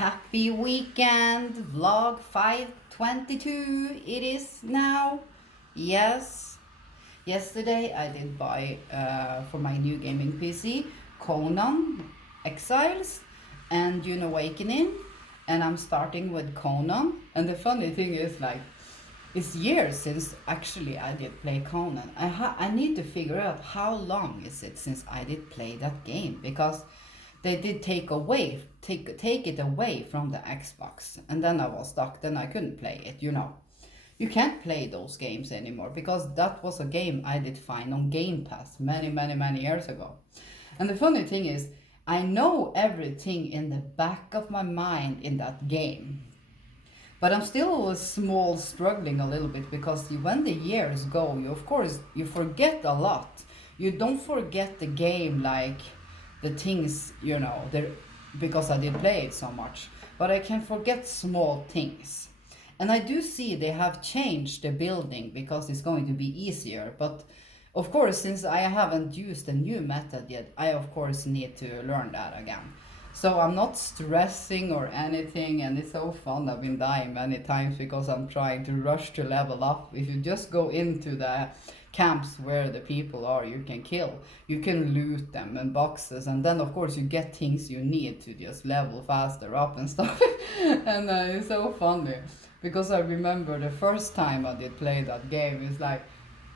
Happy weekend, vlog 522 it is now. Yes, yesterday I did buy for my new gaming PC Conan Exiles and Dune Awakening, and I'm starting with Conan. And the funny thing is, like, it's years since actually I did play Conan. I need to figure out how long is it since I did play that game, because they did take it away from the Xbox, and then I was stuck. Then I couldn't play it. You can't play those games anymore, because that was a game I did find on Game Pass many years ago. And the funny thing is, I know everything in the back of my mind in that game, but I'm still struggling a little bit, because when the years go, of course you forget a lot. You don't forget the game, like the things, there, because I did play it so much, but I can forget small things. And I do see they have changed the building because it's going to be easier, but of course, since I haven't used the new method yet, I of course need to learn that again. So I'm not stressing or anything, and it's so fun. I've been dying many times because I'm trying to rush to level up. If you just go into the camps where the people are, you can kill, you can loot them and boxes, and then of course you get things you need to just level faster up and stuff. And it's so funny, because I remember the first time I did play that game, it's like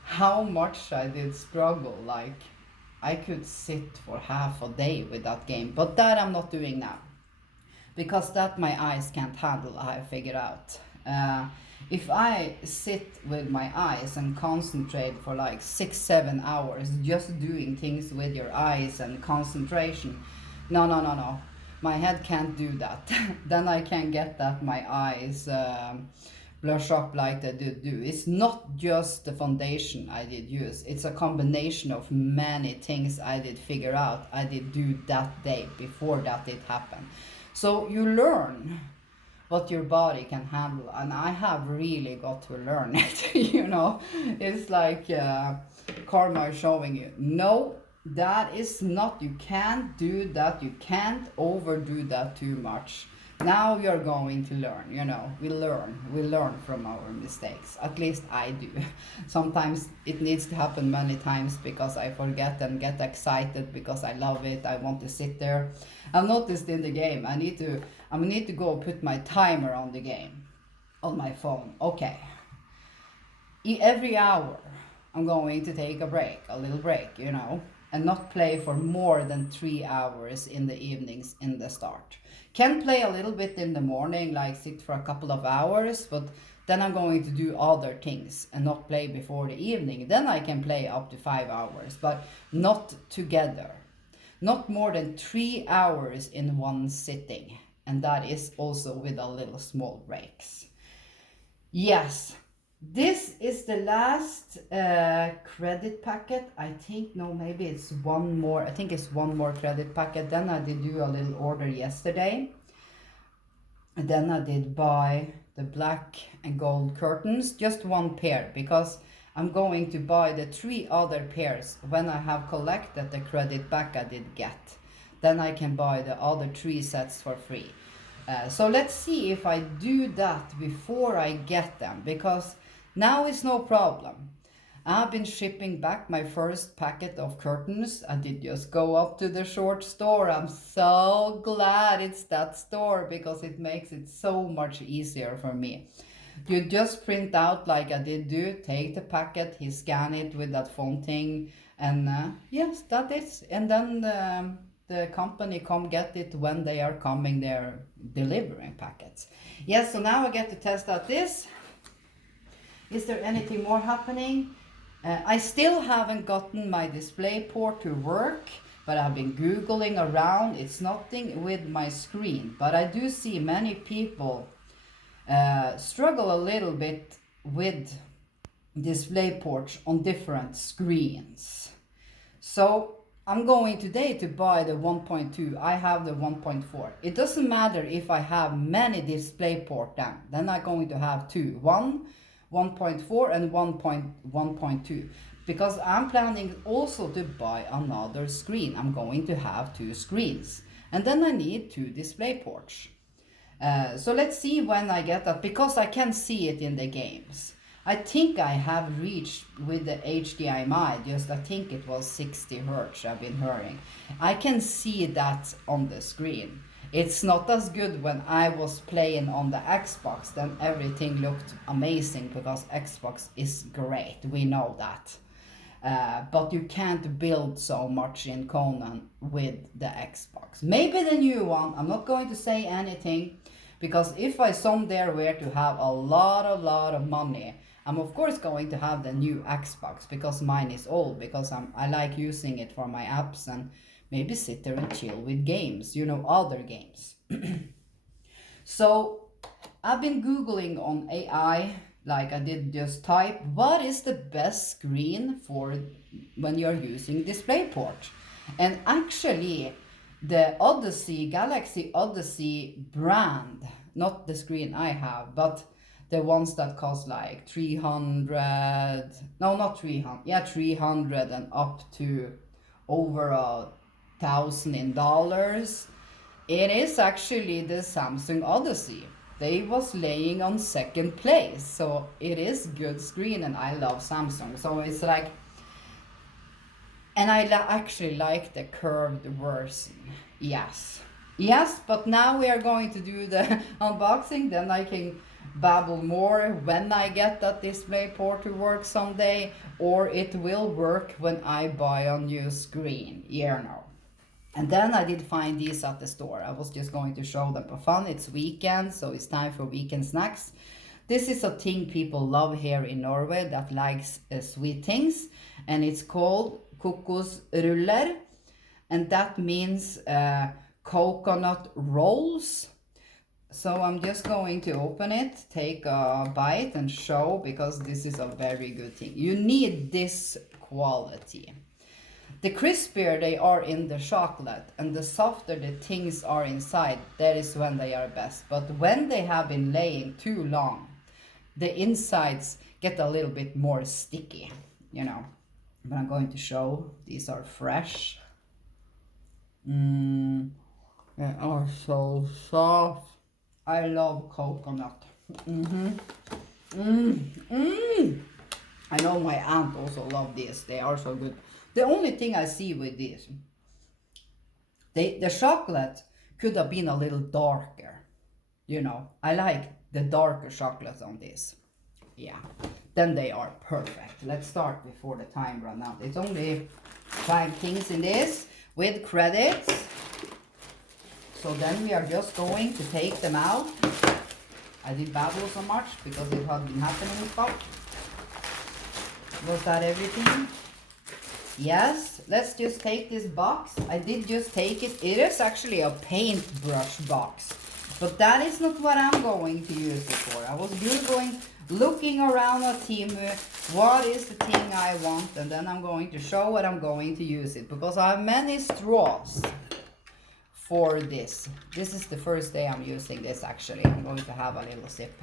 how much I did struggle. Like, I could sit for half a day with that game, but that I'm not doing now, because that my eyes can't handle. I have figured out. If I sit with my eyes and concentrate for like 6-7 hours just doing things with your eyes and concentration, no, my head can't do that. Then I can get that my eyes blush up like they did do. It's not just the foundation I did use, it's a combination of many things I did figure out I did do that day before that did happen. So you learn what your body can handle, and I have really got to learn it. It's like karma is showing you, no, that is not, you can't do that, you can't overdo that too much. Now you're going to learn. We learn from our mistakes, at least I do. Sometimes it needs to happen many times, because I forget and get excited because I love it. I want to sit there. I've noticed in the game, I need to go put my timer on the game on my phone. Okay, every hour I'm going to take a little break, and not play for more than 3 hours in the evenings in the start. Can play a little bit in the morning, like sit for a couple of hours, but then I'm going to do other things and not play before the evening. Then I can play up to 5 hours, but not together. Not more than 3 hours in one sitting. And that is also with a little small breaks. Yes, this is the last credit packet. I think, no, maybe it's one more. I think it's one more credit packet. Then I did do a little order yesterday. And then I did buy the black and gold curtains, just one pair, because I'm going to buy the 3 other pairs when I have collected the credit back I did get. Then I can buy the other 3 sets for free. So let's see if I do that before I get them, because now it's no problem. I've been shipping back my first packet of curtains. I did just go up to the short store. I'm so glad it's that store, because it makes it so much easier for me. You just print out like I did do, take the packet, he scan it with that phone thing, and yes, that is. And then the company come get it when they are coming, they're delivering packets. Yes, so now I get to test out this. Is there anything more happening? I still haven't gotten my display port to work, but I've been Googling around. It's nothing with my screen, but I do see many people struggle a little bit with display ports on different screens. So I'm going today to buy the 1.2. I have the 1.4. It doesn't matter if I have many display port then I'm going to have two. 1.4 and 1.2, because I'm planning also to buy another screen. I'm going to have 2 screens, and then I need 2 display ports. So let's see when I get that, because I can see it in the games. I think I have reached with the HDMI, just I think it was 60 hertz I've been hearing. I can see that on the screen. It's not as good when I was playing on the Xbox, then everything looked amazing because Xbox is great, we know that. But you can't build so much in Conan with the Xbox. Maybe the new one, I'm not going to say anything, because if I someday were to have a lot of money, I'm of course going to have the new Xbox, because mine is old, because I like using it for my apps and maybe sit there and chill with games, you know, other games. So I've been Googling on AI, like I did just type, what is the best screen for when you're using DisplayPort? And actually, the Odyssey, Galaxy Odyssey brand, not the screen I have, but the ones that cost like 300, no, not 300, yeah, 300 and up to over $1,000 in dollars. It is actually the Samsung Odyssey. They was laying on second place, so it is good screen, and I love Samsung. So it's like, and I actually like the curved version. Yes, yes, but now we are going to do the unboxing. Then I can babble more when I get that DisplayPort to work someday, or it will work when I buy a new screen. You know. And then I did find these at the store. I was just going to show them for fun. It's weekend, so it's time for weekend snacks. This is a thing people love here in Norway that likes sweet things. And it's called kokosruller. And that means coconut rolls. So I'm just going to open it, take a bite and show, because this is a very good thing. You need this quality. The crispier they are in the chocolate and the softer the things are inside, that is when they are best. But when they have been laying too long, the insides get a little bit more sticky, you know. But I'm going to show, these are fresh. They are so soft. I love coconut. I know my aunt also love this. They are so good. The only thing I see with this, the chocolate could have been a little darker. You know, I like the darker chocolate on this. Yeah, then they are perfect. Let's start before the time run out. It's only 5 things in this with credits. So then we are just going to take them out. I did babble so much because it had been happening with stuff. Was that everything? Yes, let's just take this box. I did just take it. It is actually a paintbrush box, but that is not what I'm going to use it for. I was Googling, looking around at Temu, what is the thing I want, and then I'm going to show what I'm going to use it, because I have many straws for this. This is the first day I'm using this actually. I'm going to have a little sip.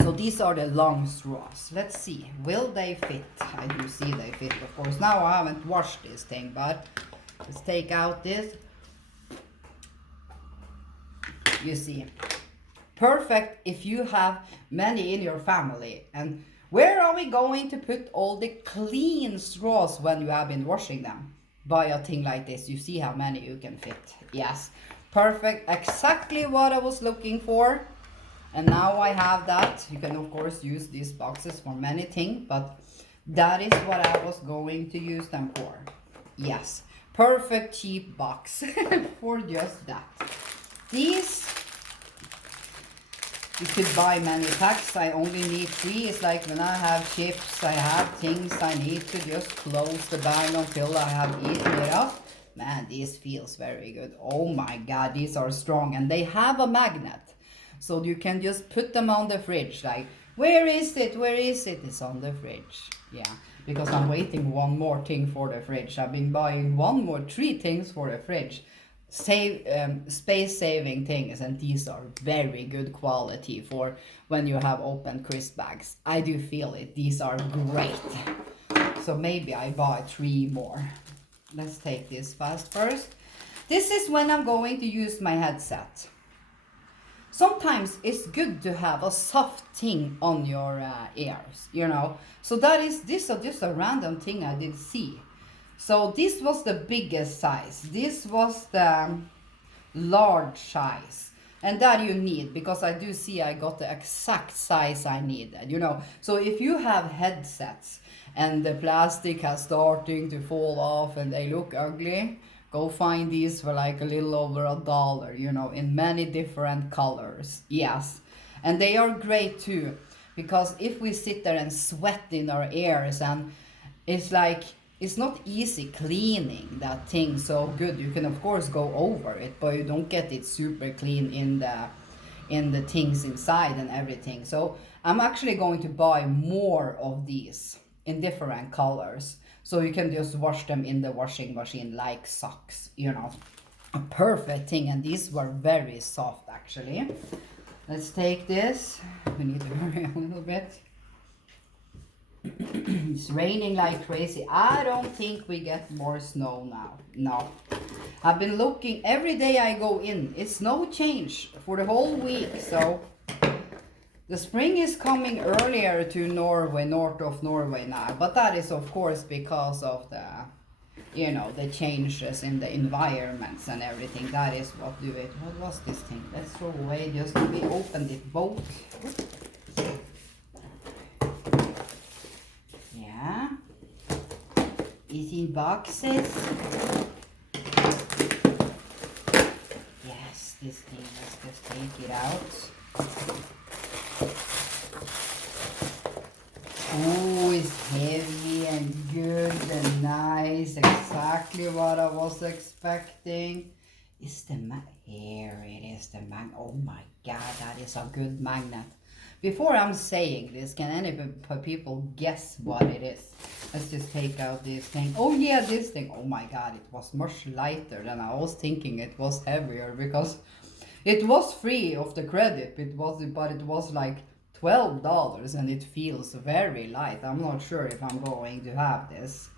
So these are the long straws. Let's see, will they fit? I do see they fit, of course. Now I haven't washed this thing, but let's take out this. You see, perfect if you have many in your family. And where are we going to put all the clean straws when you have been washing them? Buy a thing like this. You see how many you can fit. Yes, perfect, exactly what I was looking for. And now I have that. You can of course use these boxes for many things, but that is what I was going to use them for. Yes, perfect cheap box for just that. These, you could buy many packs. I only need 3. It's like when I have chips, I have things I need to just close the bag until I have eaten it up. Man, this feels very good. Oh my God, these are strong, and they have a magnet. So you can just put them on the fridge, like, where is it? Where is it? It's on the fridge. Yeah, because I'm waiting one more thing for the fridge. I've been buying 3 things for the fridge. Space saving things, and these are very good quality for when you have open crisp bags. I do feel it. These are great. So maybe I buy 3 more. Let's take this fast first. This is when I'm going to use my headset. Sometimes it's good to have a soft thing on your ears, you know. So that is this is just a random thing I did see. So this was the biggest size. This was the large size. And that you need, because I do see I got the exact size I needed, you know. So if you have headsets and the plastic has starting to fall off and they look ugly, go find these for like a little over $1, you know, in many different colors. Yes. And they are great too, because if we sit there and sweat in our ears, and it's like, it's not easy cleaning that thing so good. You can of course go over it, but you don't get it super clean in the things inside and everything. So I'm actually going to buy more of these in different colors, so you can just wash them in the washing machine like socks, you know. A perfect thing. And these were very soft actually. Let's take this. We need to hurry a little bit. It's raining like crazy. I don't think we get more snow now. No. I've been looking every day I go in. It's no change for the whole week. So the spring is coming earlier to Norway, north of Norway now. But that is of course because of the, you know, the changes in the environments and everything. That is what do it. What was this thing? Let's throw away. Just we opened it both. Yeah. It's in boxes. Yes, this thing. Let's just take it out. Oh, it's heavy and good and nice. Exactly what I was expecting. It's the here it is, the oh my god, that is a good magnet. Before I'm saying this, can any people guess what it is? Let's just take out this thing. Oh yeah, this thing. Oh my god, it was much lighter than I was thinking. It was heavier because it was free of the credit. But it was like $12 and it feels very light. I'm not sure if I'm going to have this.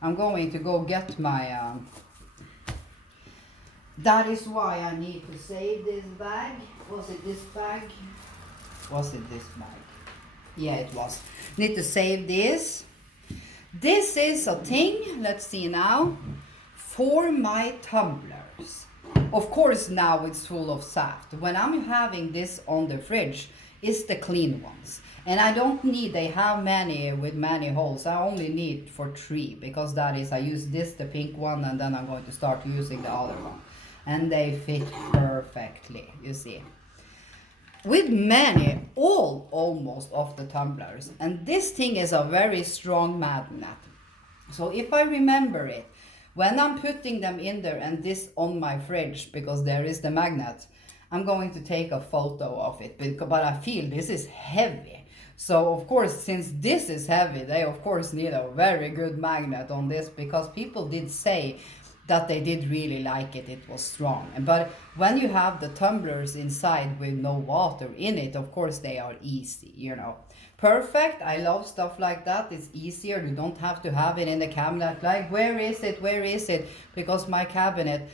I'm going to go get my that is why I need to save this bag. Was it this bag? Was it this bag? Yeah, it was. Need to save this. This is a thing, let's see now, for my tumblers. Of course now it's full of salt. When I'm having this on the fridge, it's the clean ones. And I don't need, they have many with many holes. I only need for 3, because that is, I use this, the pink one, and then I'm going to start using the other one. And they fit perfectly, you see. With many, almost of the tumblers. And this thing is a very strong magnet. So if I remember it, when I'm putting them in there and this on my fridge, because there is the magnet, I'm going to take a photo of it. But I feel this is heavy. So of course, since this is heavy, they of course need a very good magnet on this, because people did say that they did really like it. It was strong. But when you have the tumblers inside with no water in it, of course they are easy, you know. Perfect. I love stuff like that. It's easier. You don't have to have it in the cabinet like, where is it? Where is it? Because my cabinet,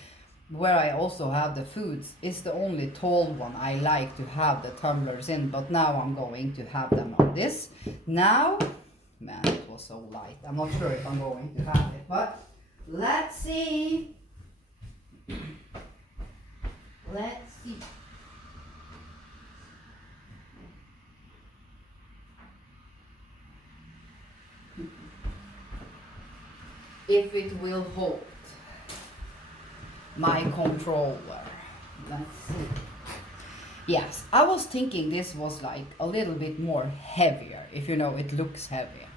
where I also have the foods, is the only tall one I like to have the tumblers in. But now I'm going to have them on this. Now, man, it was so light. I'm not sure if I'm going to have it, but let's see. Let's see. If it will hold my controller. Let's see. Yes, I was thinking this was like a little bit more heavier, if you know, it looks heavier.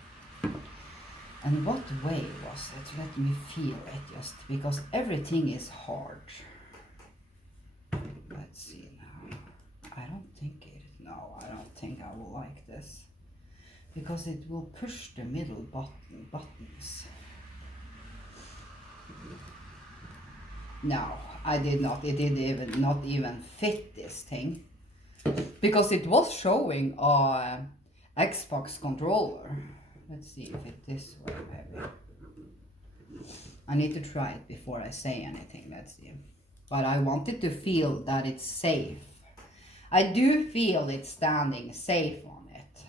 And what way was it? Let me feel it just, because everything is hard. Let's see now. I don't think I don't think I will like this, because it will push the middle buttons. No, I did not. It did not even fit this thing, because it was showing a Xbox controller. Let's see if it this way maybe. I need to try it before I say anything. Let's see. But I wanted to feel that it's safe. I do feel it's standing safe on it.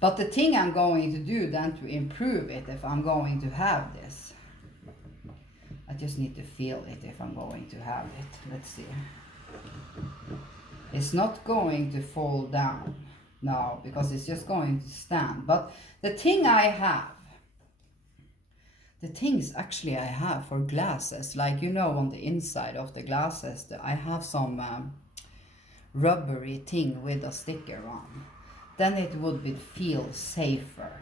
But the thing I'm going to do then to improve it, if I'm going to have this, I just need to feel it if I'm going to have it. Let's see. It's not going to fall down. No, because it's just going to stand. But the thing I have, the things actually I have for glasses, like you know on the inside of the glasses, I have some rubbery thing with a sticker on. Then it would feel safer.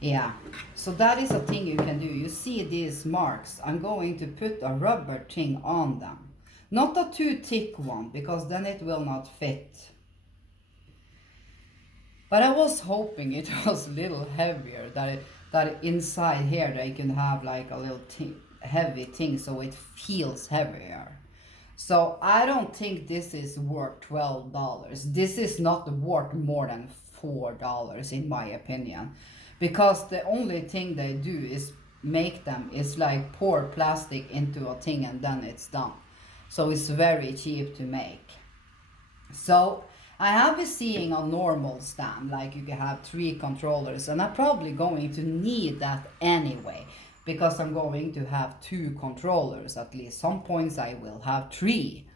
Yeah, so that is a thing you can do. You see these marks, I'm going to put a rubber thing on them. Not a too thick one, because then it will not fit. But I was hoping it was a little heavier, that inside here they can have like a little heavy thing so it feels heavier. So I don't think this is worth $12. This is not worth more than $4 in my opinion. Because the only thing they do is make them is like pour plastic into a thing and then it's done. So it's very cheap to make. So I have been seeing a normal stand, like you can have 3 controllers, and I'm probably going to need that anyway, because I'm going to have 2 controllers at least. Some points I will have 3.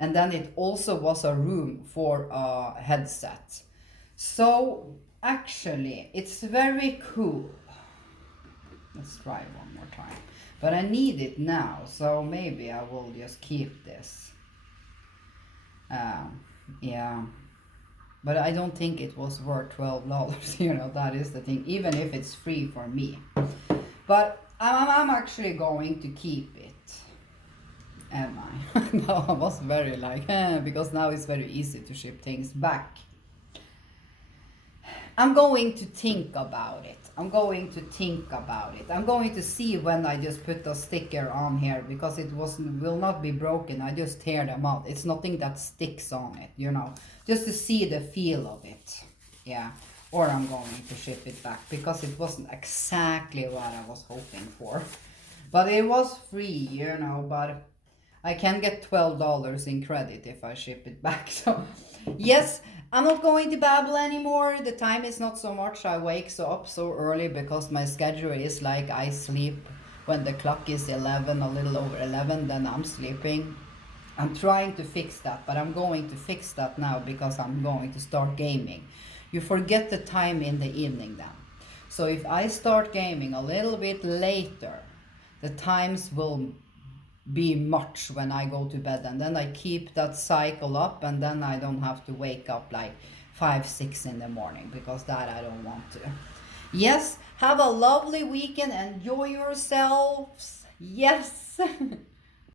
And then it also was a room for a headset. So actually it's very cool. Let's try one more time. But I need it now, so maybe I will just keep this. Yeah, but I don't think it was worth $12. You know, that is the thing, even if it's free for me. But I'm actually going to keep it. Am I? No, I was very like, because now it's very easy to ship things back. I'm going to think about it. I'm going to see when I just put a sticker on here, because it will not be broken. I just tear them out. It's nothing that sticks on it, you know, just to see the feel of it. Yeah, or I'm going to ship it back, because it wasn't exactly what I was hoping for. But it was free, you know, but I can get $12 in credit if I ship it back. So yes, I'm not going to babble anymore. The time is not so much. I wake up so early because my schedule is like I sleep when the clock is 11, a little over 11, then I'm sleeping. I'm trying to fix that, but I'm going to fix that now because I'm going to start gaming. You forget the time in the evening then. So if I start gaming a little bit later, the times will be much when I go to bed, and then I keep that cycle up, and then I don't have to wake up like 5, 6 in the morning, because that I don't want to. Yes, have a lovely weekend. Enjoy yourselves. Yes.